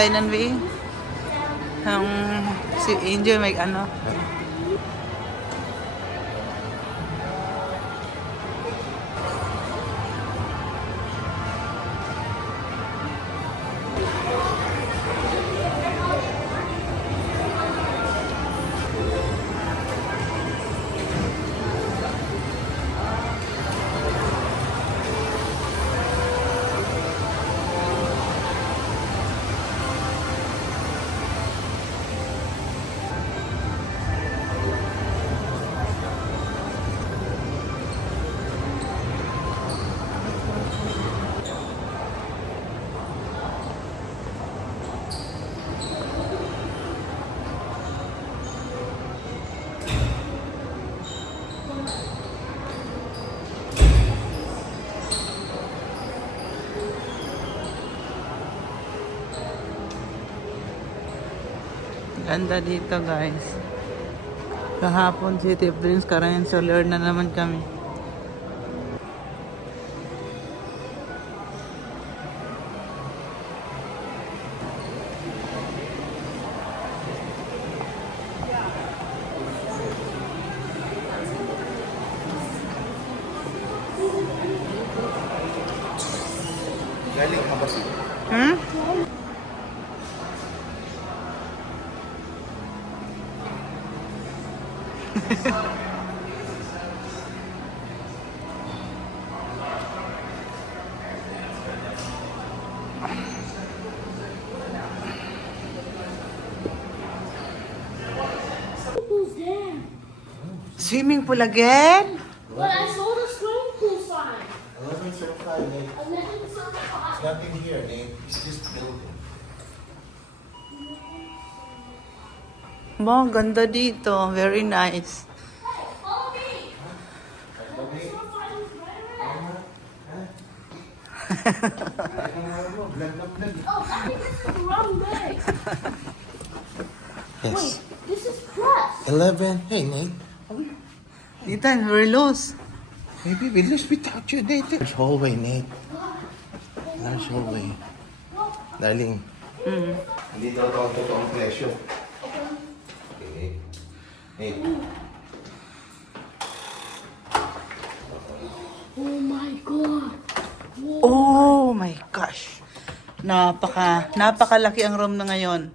tayo ng V. Si Angel may ano. Ganda dito guys. Kahapon City of Dreams, Carayan Solar na naman kami. Galing ka ba siya? Hmm? Who's there? Swimming pool again? But I saw the swimming pool sign. 11:05, Nate. 11:05. Nothing here, Nate. It's just building. Wow, ganda dito. Very nice. Follow me. Oh, this one finds right away. Oh, I think this is the wrong way. Yes. Wait, this is press. 11. Hey, Nate. Ethan, we're lost. Maybe we lose without you, Nate. Large hallway, Nate. Large hallway. Darling. Hindi daw ito ang totoong presyo. Okay, Nate. Oh my god. Oh my gosh. Napakalaki ang room na ngayon.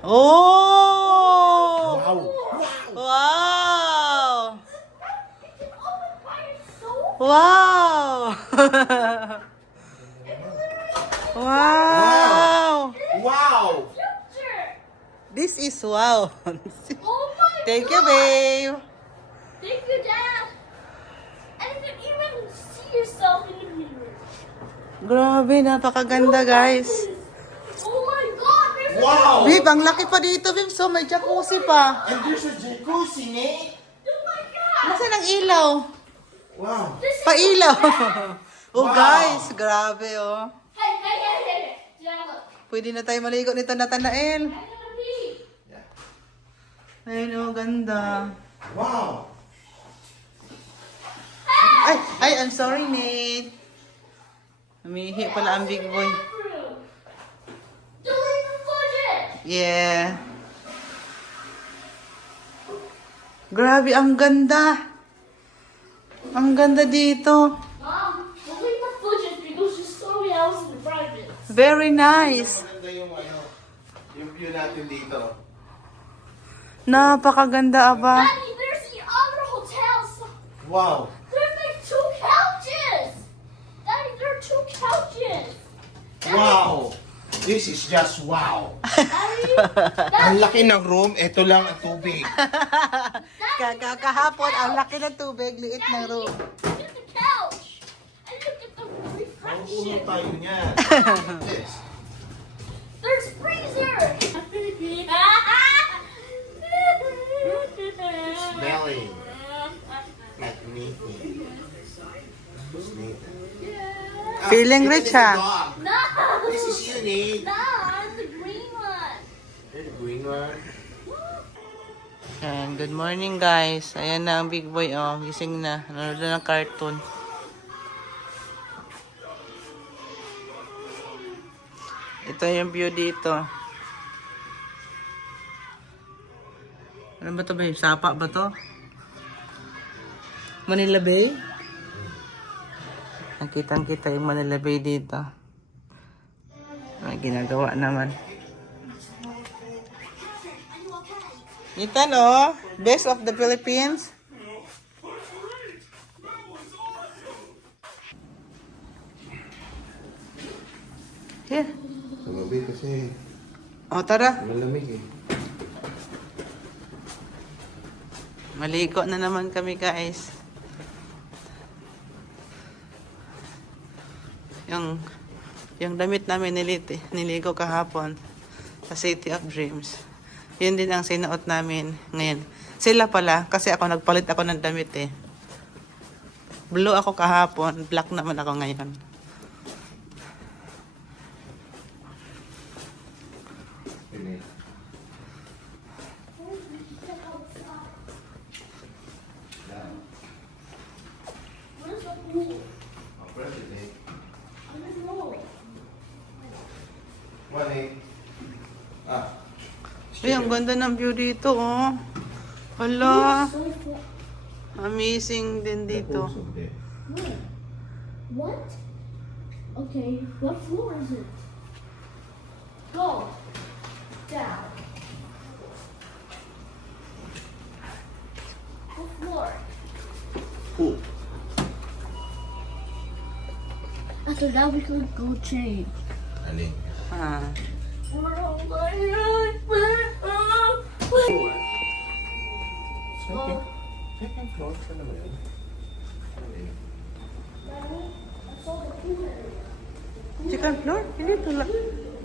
Oh! Wow! Wow! It's open by itself. Wow! Wow! Wow! Picture. This is wow. Oh my Thank you, god. babe. Thank you, Dad. And you can even see yourself in the mirror. Grabe, napakaganda, guys. Oh my god, there's Wow! Babe, ang laki pa dito, babe. So, may jacuzzi pa. And there's a jacuzzi, Nate. oh my god. Nasaan ang ilaw? Wow! This is Pailaw. Oh, Wow. guys. Grabe, oh. Hey. Dad, look. Pwede na tayo maligo nito, Nathanael. I'm gonna pee. Ayun, oh, ganda. Wow! Ay, I'm sorry, Nate. Umihi pala ang big boy. Bathroom. Delete the footage. Yeah. Grabe, ang ganda. Ang ganda dito. Mom, delete the footage because you saw me. I was in the private. Very nice. Maganda yung view natin dito. Napakaganda, aba. Daddy, there's the other hotels. Wow! There's like 2 couches. Daddy, there are 2 couches. Wow! This is just wow! Daddy, Ang laki ng room, ito lang ang tubig. Kahapon, ang laki ng tubig, liit ng room. look at the couch. And look at the Ang uno reflection. tayo niyan. This. There's freezer. Smelling. Magnificent. Feeling rich, ha? No. This is you, Nate. No, I'm the green one. You're the green one. And good morning, guys. Ayan na ang big boy, oh. Gising na. Nanonood na ng cartoon. Ito yung view dito. Ano ba ito ba? Sapa ba to? Manila Bay? Nakitang-kita yung Manila Bay dito. May ginagawa naman. Nitan, oh. Best of the Philippines. Here. Tumabi kasi O, tara. malamig eh. Maligo na naman kami, guys. Yung damit namin niligo kahapon sa City of Dreams. Yun din ang sinuot namin ngayon. Sila pala, kasi ako nagpalit ako ng damit eh. Blue ako kahapon, black naman ako ngayon. Where's the pool? President. I don't know. Morning. Ah. Ay, ang ganda ng view dito, oh. Hala, So far. amazing din dito. Where? What? Okay, what floor is it? Go. Down. What floor? Pool. After that, we could go change. Alin? Ah. Second. Second floor. Saan naman yun? Second floor? Hindi ito.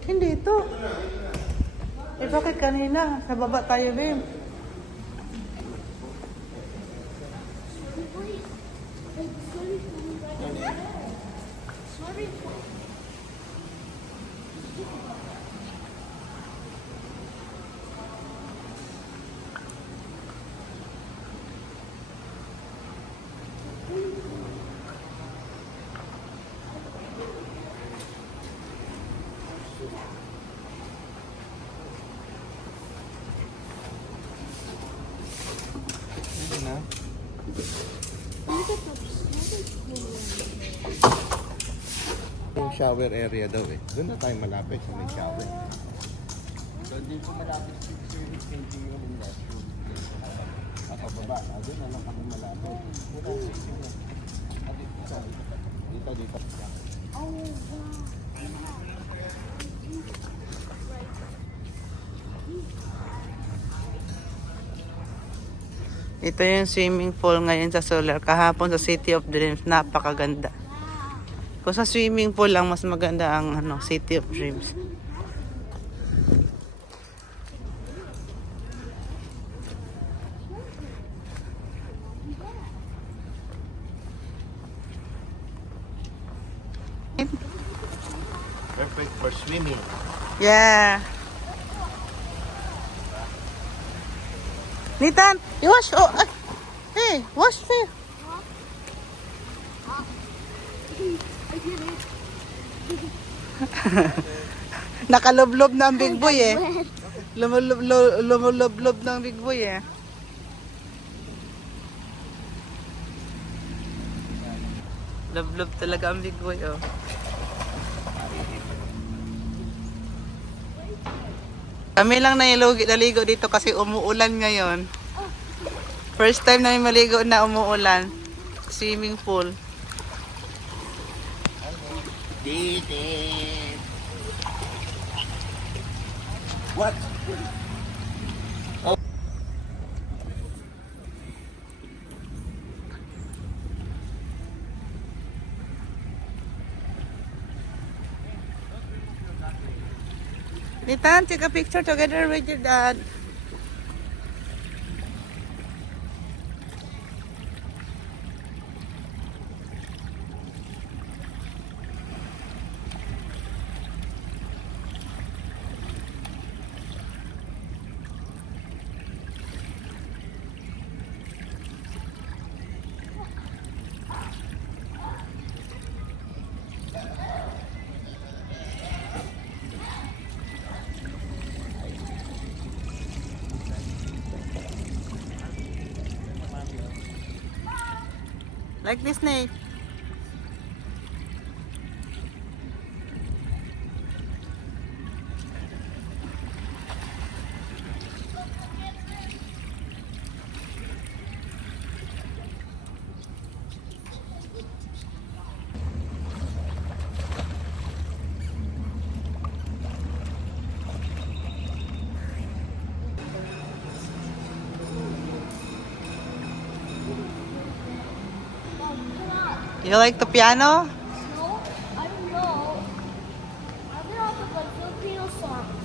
Hindi ito. Eh, bakit kanina? Sa baba tayo, babe. Ayun na. Yung shower area daw eh. Doon na tayo malapit sa may shower. So, dito malapit sa changing room and restroom. Nakababa. Doon na lang kami malapit. Dito. Ito yung swimming pool ngayon sa Solar. Kahapon sa City of Dreams, napakaganda. Kung sa swimming pool lang, mas maganda ang City of Dreams. Perfect for swimming. Yeah. Nitan, you wash. Oh, hey, wash there. I did it. Nakaloblob na ang big boy eh. Lumuloblob ng big boy eh. Loblob talaga ang big boy oh. Kami lang naligo dito kasi umuulan ngayon. First time namin maligo na umuulan. Swimming pool. What? Nitan, take a picture together with your dad. Like this, Nate. You like the piano? No, I don't know. I don't know the Filipino songs.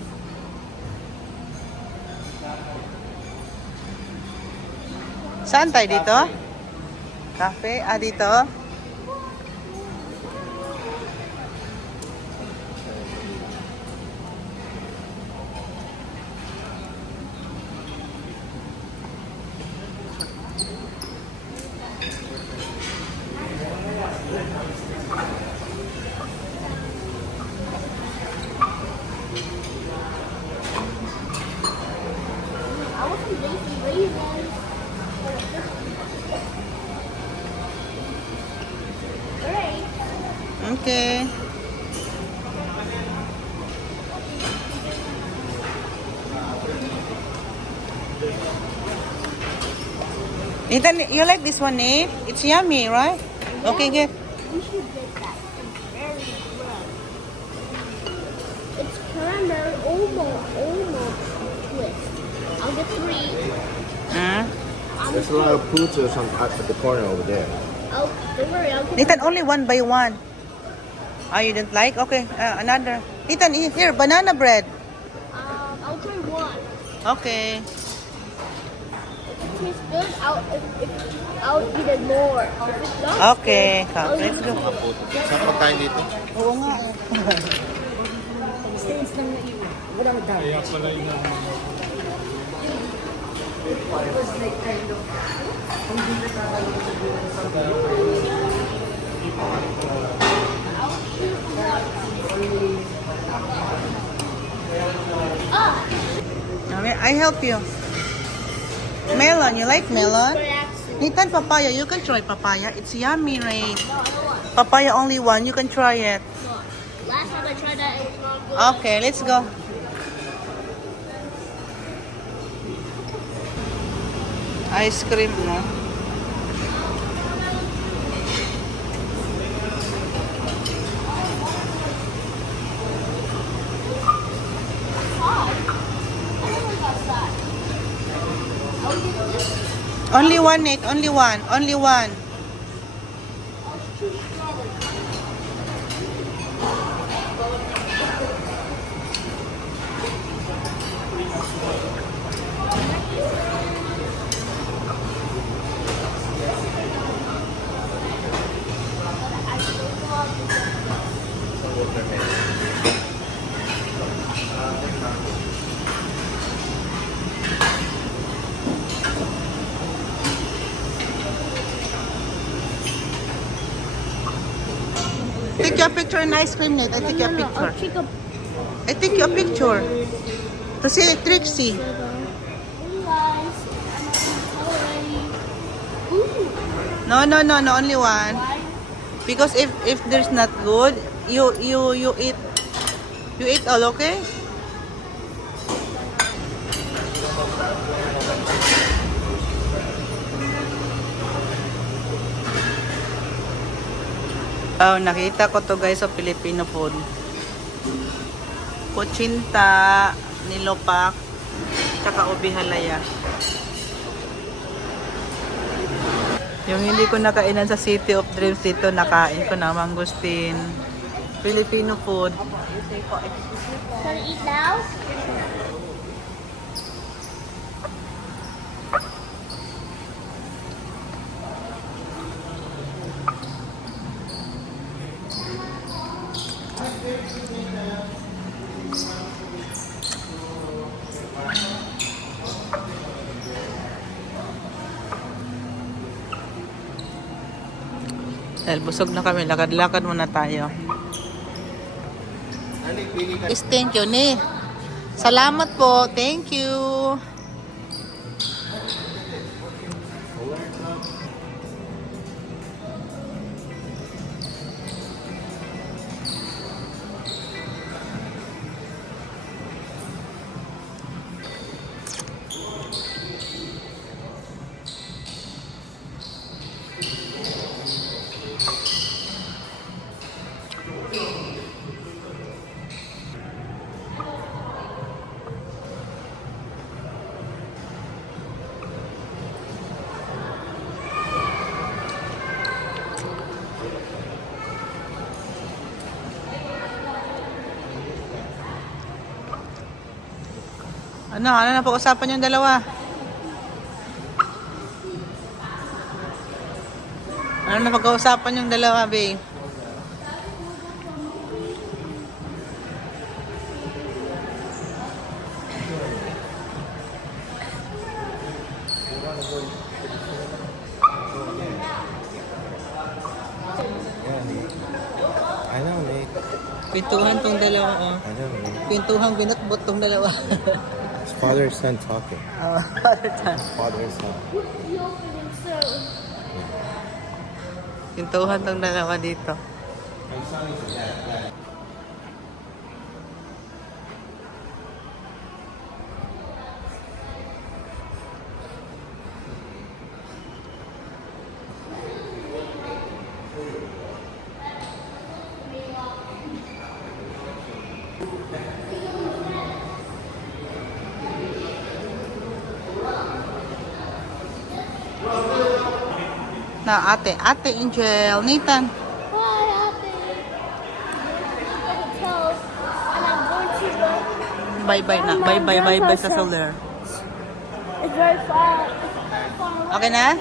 Saan tayo dito? Cafe? Ah, dito? I want some lazy raisins. Alright. Okay. Ethan, you like this one, Nate? It's yummy, right? Okay, good. We should get that. It's very good. It's caramel almost twist. I'll get 3. Mm. There's a lot of fruits or some at the corner over there. Don't worry, I'll get Ethan, only one by one. Ah, you didn't like? Okay, another. Ethan, here, banana bread. I'll try 1. Okay. If it tastes good, I'll eat it more. If it not Okay, good, come, I'll let's eat go. it. Saan pagkain dito? Oo nga. I help you. Melon, you like melon? Nathan, papaya, you can try papaya. It's yummy, right? Papaya only one, you can try it. Last time I tried that, it was not good. Okay, let's go. Ice cream, no? Only one, Nick. Only one. Only one. Take your picture in ice cream, Nate. I take your picture. I'll take a I take your picture. To see Trixie. Hey guys, I'm already. Ooh, No, no, no, no. Only one. why? Because if there's not good, you eat all, okay? Oh, nakita ko to guys sa Filipino food. Kutsinta, nilopak, tsaka ubi halaya. Yung hindi ko nakainan sa City of Dreams dito, nakain ko na mangustin. Filipino food. Can I eat now? Dahil busog na kami, lakad-lakad muna tayo. Is thank you, ni. Salamat po. Thank you. Ano na pag-usapan yung dalawa? Ano na pag-uusapan yung dalawa, babe? I know, mate. Pintuhan tong dalawa, oh. I know, mate. Pintuhan binutbot tong dalawa. It's father and son talking. Father and son. You open it so. Pintuhan tong dalawa dito. Na ate Angel, Nathan. Hi, Happy. Hotel. And I'm going to go. Bye-bye na. Bye-bye sa solar. It's very far. It's very far away. Okay na?